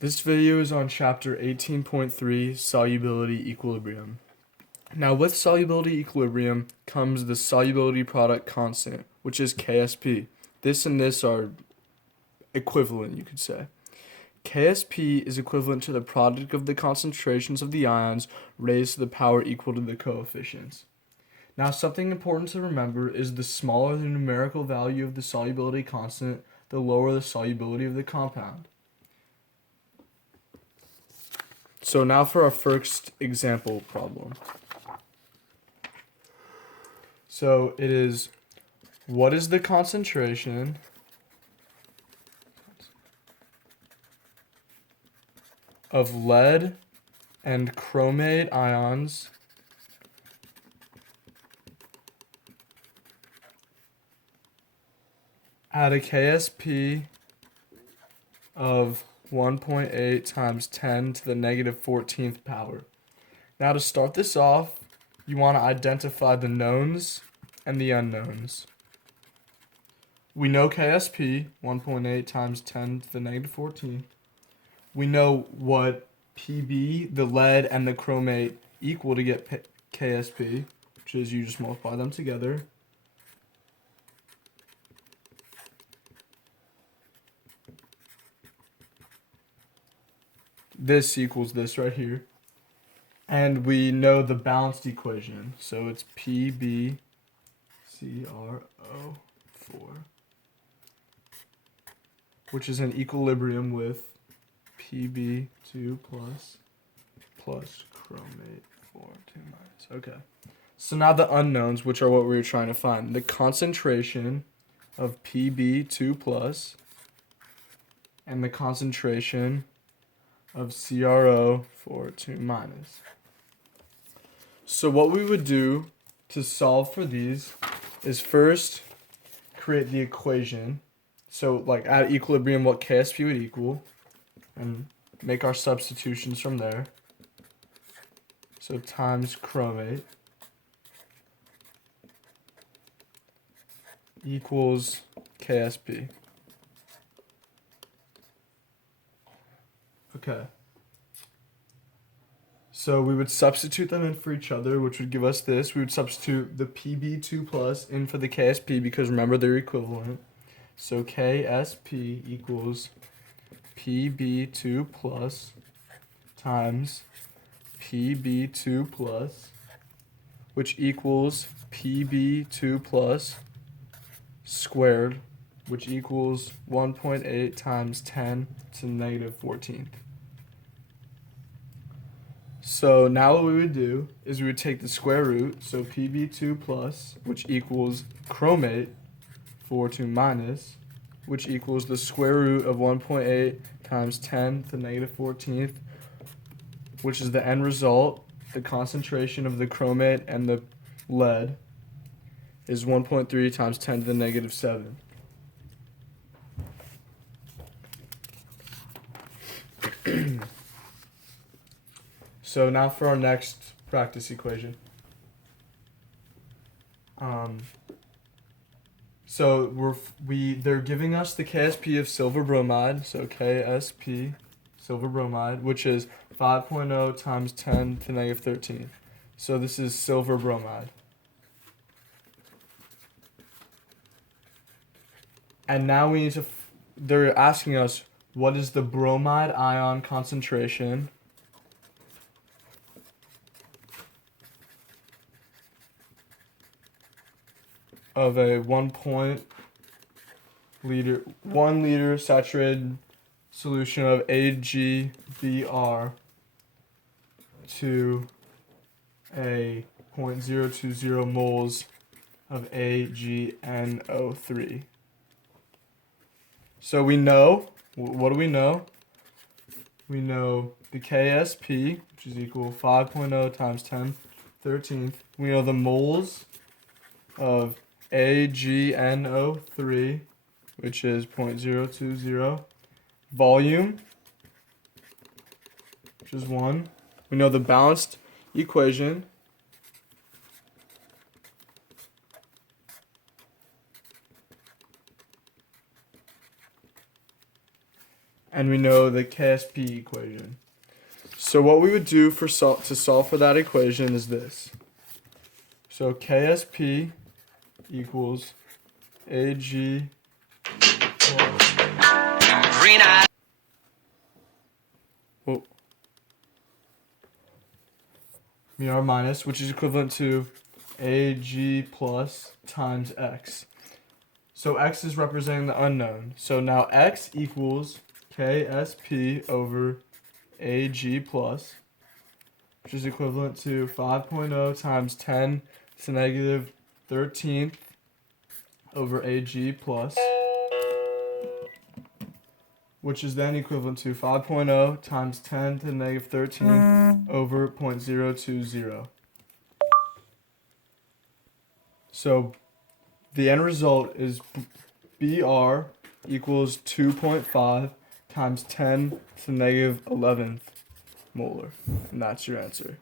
This video is on chapter 18.3, solubility equilibrium. Now with solubility equilibrium comes the solubility product constant, which is KSP. This and this are equivalent, you could say. KSP is equivalent to the product of the concentrations of the ions raised to the power equal to the coefficients. Now something important to remember is the smaller the numerical value of the solubility constant, the lower the solubility of the compound. So now for our first example problem. So it is, what is the concentration of lead and chromate ions at a KSP of 1.8 times 10 to the negative 14th power. Now to start this off, you want to identify the knowns and the unknowns. We know KSP, 1.8 times 10 to the negative 14th. We know what PB, the lead, and the chromate equal to get KSP, which is you just multiply them together. This equals this right here. And we know the balanced equation. So it's PbCrO4, which is in equilibrium with Pb2 plus chromate 4, 2 minus. Okay. So now the unknowns, which are what we were trying to find. The concentration of Pb2 plus and the concentration of CrO4, 2 minus. So what we would do to solve for these is first create the equation. So like at equilibrium what KSP would equal and make our substitutions from there. So times chromate equals KSP. Okay. So we would substitute them in for each other, which would give us this. We would substitute the Pb2 plus in for the KSP because remember they're equivalent. So KSP equals Pb2 plus times Pb2 plus, which equals Pb2 plus squared, which equals 1.8 times 10 to the negative 14th. So now what we would do is we would take the square root, so Pb2 plus, which equals chromate 4, 2 minus, which equals the square root of 1.8 times 10 to the negative 14th, which is the end result. The concentration of the chromate and the lead is 1.3 times 10 to the negative 7. So now for our next practice equation. So they're giving us the KSP of silver bromide, so KSP silver bromide, which is 5.0 times 10 to the negative 13. So this is silver bromide. And now we need to, they're asking us what is the bromide ion concentration of a 1 liter saturated solution of AgBr to a 0.020 moles of AgNO3. So we know, what do we know? We know the KSP, which is equal 5.0 times 10 13th. We know the moles of AgNO3, which is 0.020. Volume, which is 1. We know the balanced equation, and we know the KSP equation. So what we would do to solve for that equation is this. So KSP equals AG MER minus, which is equivalent to AG plus times X. So X is representing the unknown. So now X equals KSP over AG plus, which is equivalent to 5.0 times 10 to the negative 13th over AG plus, which is then equivalent to 5.0 times 10 to the negative 13 over 0.020. So the end result is BR equals 2.5 times 10 to the negative 11th molar. And that's your answer.